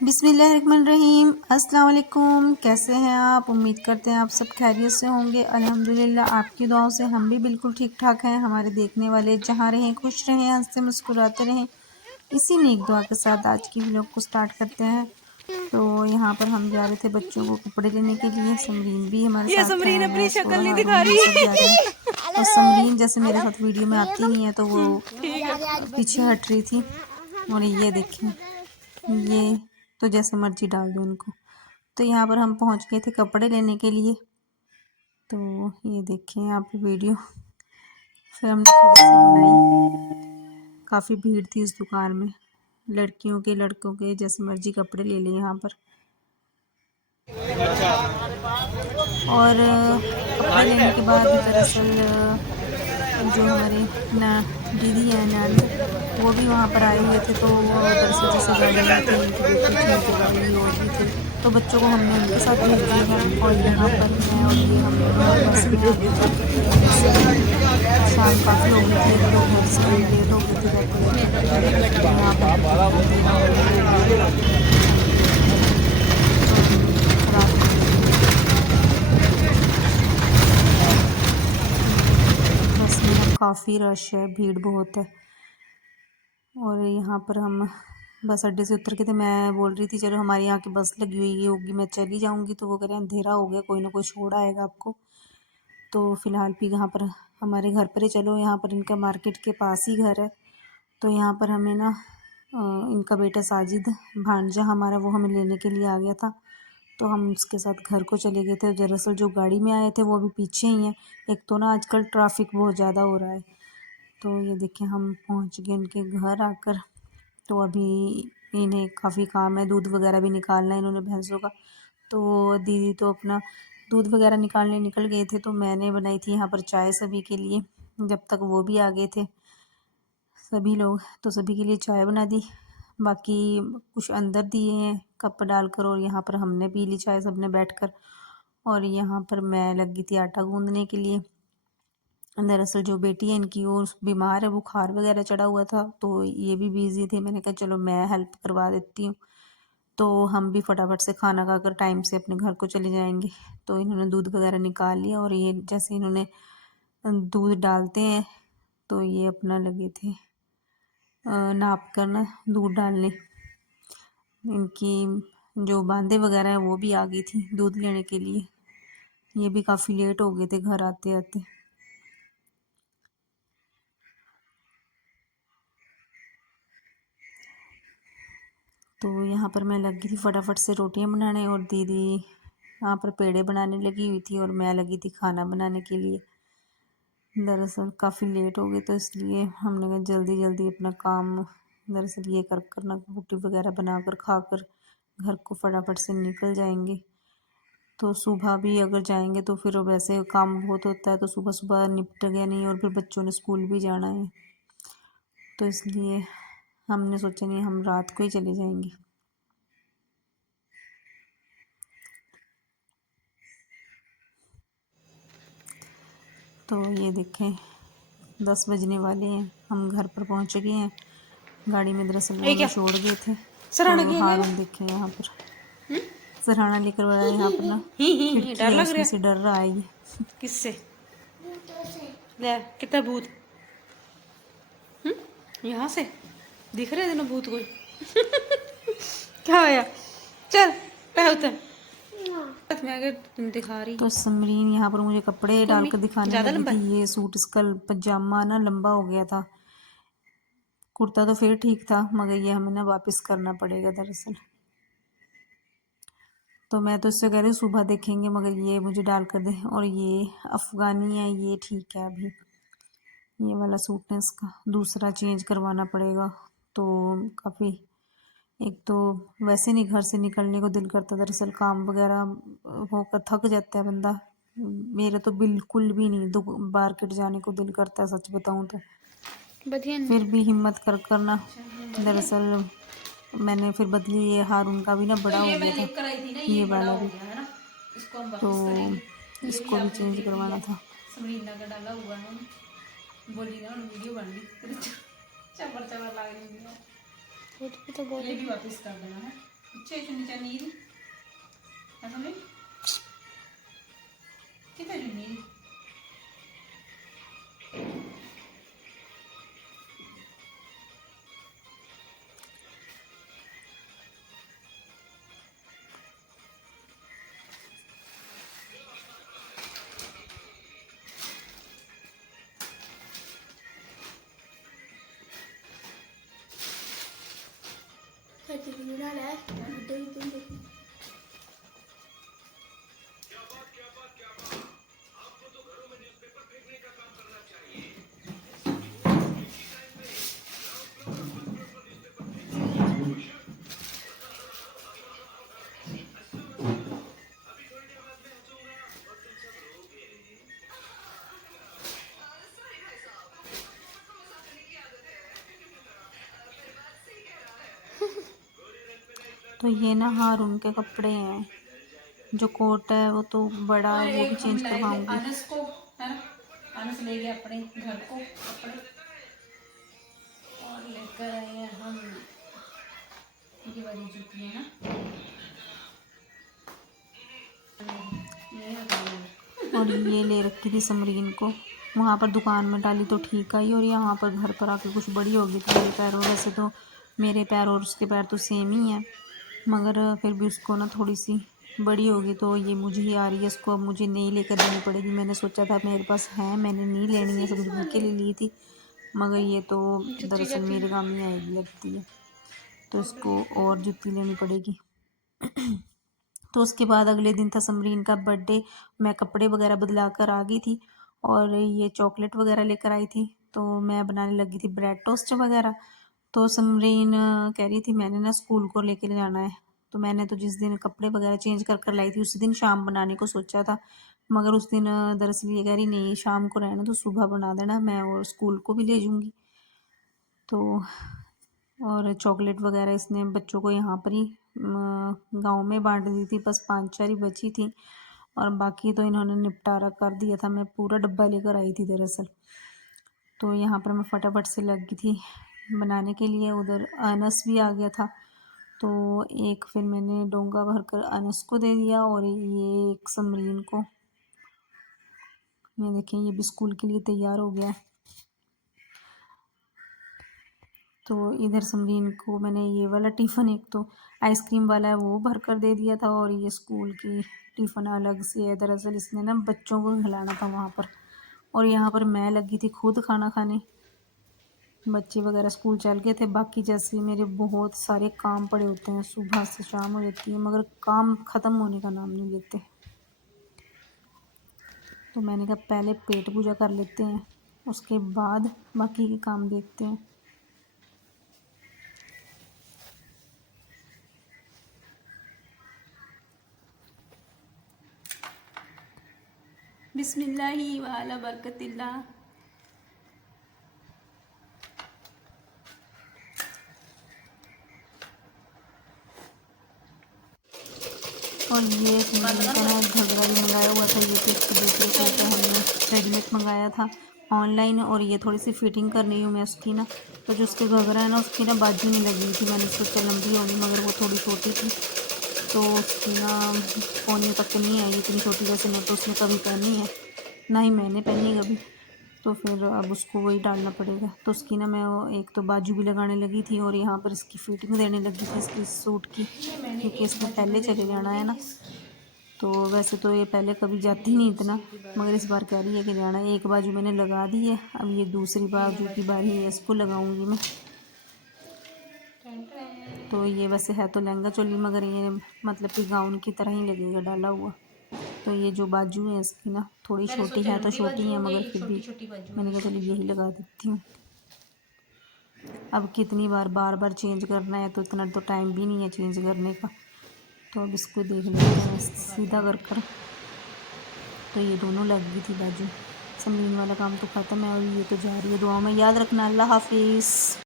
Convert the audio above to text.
बिस्मिल्लाहिर्रहमानिर्रहीम। अस्सलाम वालेकुम। कैसे हैं आप? उम्मीद करते हैं आप सब खैरियत से होंगे। अल्हम्दुलिल्लाह आपकी दुआओं से हम भी बिल्कुल ठीक ठाक हैं। हमारे देखने वाले जहाँ रहें खुश रहें, हंसते मुस्कुराते रहें, इसी नेक दुआ के साथ आज की व्लॉग को स्टार्ट करते हैं। तो यहाँ पर हम जा रहे थे बच्चों को कपड़े लेने के लिए। समरीन भी हमारे ये साथ है, समरीन अपनी अनस शक्ल और नहीं हारून दिखा भी सब जा रहे हैं। रही। और समरीन जैसे मेरे साथ वीडियो में आती नहीं है तो वो ठीक है। पीछे हट रही थी। और ये देखें, ये तो जैसे मर्जी डाल दो इनको। तो यहाँ पर हम पहुँच गए थे कपड़े लेने के लिए। तो ये देखें यहाँ पे वीडियो फिर हमने थोड़ी सी बनाई। काफ़ी भीड़ थी इस दुकान में, लड़कियों के लड़कों के जैसे मर्जी कपड़े ले लिए यहाँ पर। और कपड़े लेने के बाद दरअसल जो हमारे ना दीदी हैं नंद, वो भी वहाँ पर आए हुए थे। तो दरअसल जैसे गाड़ी में थे, इनकी बेटी थी, जवाई और भी थे, तो बच्चों को हमने उनके साथ भेज दिया था। और यहाँ पर मैं और ये हम दोनों बस में आ गए थे। शाम काफ़ी हो गई थी, तो घर से हम लेट हो गए थे जाते जाते। तो यहाँ पर देखिए अंधेरा होने लगा है, तो अभी रात हो गई है। बस में अब काफ़ी रश है, भीड़ बहुत है। और यहाँ पर हम बस अड्डे से उतर के थे। मैं बोल रही थी चलो हमारे यहाँ की बस लगी हुई होगी, मैं चली जाऊँगी। तो वो कह रहे हैं अंधेरा हो गया, कोई ना कोई छोड़ आएगा आपको। तो फ़िलहाल भी यहाँ पर हमारे घर पर ही चलो, यहाँ पर इनका मार्केट के पास ही घर है। तो यहाँ पर हमें ना इनका बेटा साजिद भांजा हमारा, वो हमें लेने के लिए आ गया था। तो हम उसके साथ घर को चले गए थे। दरअसल जो गाड़ी में आए थे वो अभी पीछे ही हैं। एक तो ना आजकल ट्रैफिक बहुत ज़्यादा हो रहा है। तो ये देखें हम पहुँच गए इनके घर आकर। तो अभी इन्हें काफ़ी काम है, दूध वगैरह भी निकालना है इन्होंने भैंसों का। तो दीदी तो अपना दूध वगैरह निकालने निकल गए थे। तो मैंने बनाई थी यहाँ पर चाय सभी के लिए, जब तक वो भी आ गए थे सभी लोग। तो सभी के लिए चाय बना दी, बाकी कुछ अंदर दिए हैं कप डालकर, और यहाँ पर हमने पी ली चाय सबने बैठकर। और यहाँ पर मैं लगी थी आटा गूंदने के लिए। दरअसल जो बेटी है इनकी वो बीमार है, बुखार वगैरह चढ़ा हुआ था, तो ये भी बिज़ी थे। मैंने कहा चलो मैं हेल्प करवा देती हूँ। तो हम भी फटाफट से खाना खाकर टाइम से अपने घर को चले जाएंगे। तो इन्होंने दूध वगैरह निकाल लिया, और ये जैसे इन्होंने दूध डालते हैं तो ये अपना लगे थे नाप कर ना दूध डालने। इनकी जो बांदे वगैरह हैं वो भी आ गई थी दूध लेने के लिए। ये भी काफ़ी लेट हो गए थे घर आते आते। तो यहाँ पर मैं लगी थी फटाफट से रोटियां बनाने, और दीदी यहाँ पर पेड़े बनाने लगी हुई थी, और मैं लगी थी खाना बनाने के लिए। दरअसल काफ़ी लेट हो गए, तो इसलिए हमने कहा जल्दी जल्दी अपना काम दरअसल ये कर कर ना रोटी वगैरह बनाकर खाकर घर को फटाफट से निकल जाएंगे। तो सुबह भी अगर जाएंगे तो फिर वैसे काम बहुत होता है, तो सुबह सुबह निपट गया नहीं, और फिर बच्चों ने स्कूल भी जाना है। तो इसलिए हमने सोचा नहीं, हम रात को ही चले जाएंगे। तो ये देखें 10 बजने वाले हैं, हम घर पर पहुंच गए हैं। गाड़ी में दरअसल वो ये हमें क्या छोड़ गए थे। सराहना तो किया मेरा। हारून देखें यहाँ पर सराहना लेकर आया। यहाँ पर ना ही खिड़की डर है, लग उसमें रहा से है। डर रहा है ये। किससे? ले कितना भूत। यहाँ से दिख रहे थे ना भूत कोई। क्या होया? चल पह उतर। मैं अगर तुम दिखा रही तो समरीन यहाँ पर मुझे कपड़े मम्मी डालकर दिखाने ज्यादा लगी लंबा थी। है। ये सूट इसका पजामा ना लंबा हो गया था, कुर्ता तो फिर ठीक था, मगर ये हमें ना वापस करना पड़ेगा दरअसल। तो मैं तो इससे कह रही हूँ सुबह देखेंगे, मगर ये मुझे डाल कर दे। और ये अफ़गानी है, ये ठीक है अभी। ये वाला सूट है, इसका दूसरा चेंज करवाना पड़ेगा। तो काफ़ी, एक तो वैसे नहीं घर से निकलने को दिल करता, दरअसल काम वगैरह होकर थक जाता है बंदा। मेरा तो बिल्कुल भी नहीं मार्केट जाने को दिल करता है, सच बताऊँ तो। फिर भी हिम्मत कर कर ना दरअसल मैंने फिर बदली। ये हारून का भी ना तो बड़ा हो ये गया मैं था, लेकर आई थी ना, ये ये बड़ा वाला हो भी। गया है ना। इसको हम तो वापस करेंगे। ये भी इसको भी आपने चेंज देख लिया, करवाना था। समरीना का डाला हुआ है। बोली ना वीडियो बन रही। चबर चबर लग रही है। ये भी वापस कर देना है। पीछे चुन्नी चानी ऐसा नहीं कितना चुन्नी तो ये ना हारून के कपड़े हैं, जो कोट है वो तो बड़ा, और वो भी एक हम चेंज लाए थे करवाऊंगी। अनस को, है ना, अनस ले गए अपने घर को कपड़े और लेकर आए हैं हम ये वाली जूतियाँ ना, ये हटाओ। और ये ले रखी थी समरीन को, वहाँ पर दुकान में डाली तो ठीक आई, और यहाँ पर घर पर आके कुछ बड़ी हो गई थी मेरे पैरों। वैसे तो मेरे पैर और उसके पैर तो सेम ही हैं, मगर फिर भी उसको ना थोड़ी सी बड़ी होगी, तो ये मुझे ही आ रही है, इसको अब मुझे नहीं लेकर देनी पड़ेगी। मैंने सोचा था मेरे पास है, मैंने नहीं लेनी है, समरीन के लिए ली थी, मगर ये तो जच्ची दरअसल जाती मेरे काम ही आएगी लगती है, तो इसको और जूती लेनी पड़ेगी। तो उसके बाद अगले दिन था समरीन का बर्थडे। मैं कपड़े वगैरह बदला कर आ गई थी और ये चॉकलेट वगैरह लेकर आई थी, तो मैं बनाने लगी थी ब्रेड टोस्ट वगैरह। तो समरीन कह रही थी मैंने ना स्कूल को लेकर जाना है, तो मैंने तो जिस दिन कपड़े वगैरह चेंज कर कर लाई थी उसी दिन शाम बनाने को सोचा था, मगर उस दिन दरअसल ये कह रही नहीं शाम को रहना, तो सुबह बना देना, मैं और स्कूल को भी ले जाऊँगी। तो और चॉकलेट वगैरह इसने बच्चों को यहाँ पर ही गांव में बांट दी थी, बस 5-4 ही बची थी, और बाकी तो इन्होंने निपटारा कर दिया था। मैं पूरा डब्बा लेकर आई थी दरअसल। तो यहाँ पर मैं फटाफट से लग गई थी बनाने के लिए। उधर अनस भी आ गया था, तो एक फिर मैंने डोंगा भर कर अनस को दे दिया और ये एक समरीन को। ये देखें ये भी स्कूल के लिए तैयार हो गया है। तो इधर समरीन को मैंने ये वाला टिफ़िन, एक तो आइसक्रीम वाला है वो भर कर दे दिया था, और ये स्कूल की टिफ़िन अलग से है। दरअसल इसने ना बच्चों को खिलाना था वहाँ पर, और यहाँ पर मैं लगी थी खुद खाना खाने। बच्चे वगैरह स्कूल चल गए थे, बाकी जैसे मेरे बहुत सारे काम पड़े होते हैं, सुबह से शाम हो जाती है मगर काम ख़त्म होने का नाम नहीं लेते। तो मैंने कहा पहले पेट पूजा कर लेते हैं, उसके बाद बाकी के काम देखते हैं। बिस्मिल्लाही वाला बरकतिल्ला। और ये समरीन का ना घघरा भी मंगाया हुआ था, ये तो इसकी दूसरे को होता है, हमने रेडीमेड मंगाया था ऑनलाइन, और ये थोड़ी सी फिटिंग करनी हूँ मैं उसकी ना। तो जो उसके घघरा है ना उसकी ना बाजू नहीं लगी थी, मैंने सोचा लंबी होगी मगर वो थोड़ी छोटी थी, तो उसकी ना पौने तक नहीं आई इतनी छोटी, जैसे मैं तो उसने कभी पहनी है ना ही मैंने पहनी कभी, तो फिर अब उसको वही डालना पड़ेगा। तो उसकी ना मैं एक तो बाजू भी लगाने लगी थी और यहाँ पर इसकी फिटिंग देने लगी थी इसकी सूट की, क्योंकि इसने पहले चले जाना है ना। तो वैसे तो ये पहले कभी जाती नहीं इतना, मगर इस बार कह रही है कि जाना है। एक बाजू मैंने लगा दी है, अब ये दूसरी बाजू की बारी है, इसको लगाऊंगी मैं। तो ये वैसे है तो लहंगा चोली, मगर ये मतलब कि गाउन की तरह ही लगेगा डाला हुआ। तो ये जो बाजू है इसकी ना थोड़ी छोटी है, तो छोटी है मगर फिर भी मैंने कहा चलो यही लगा देती हूँ। अब कितनी बार बार बार चेंज करना है, तो इतना तो टाइम भी नहीं है चेंज करने का। तो अब इसको देख लेते हैं सीधा कर कर। तो ये दोनों लग गई थी बाजू, समरीन वाला काम तो ख़त्म है, और ये तो जा रही है। दुआ में याद रखना। अल्लाह हाफिज़।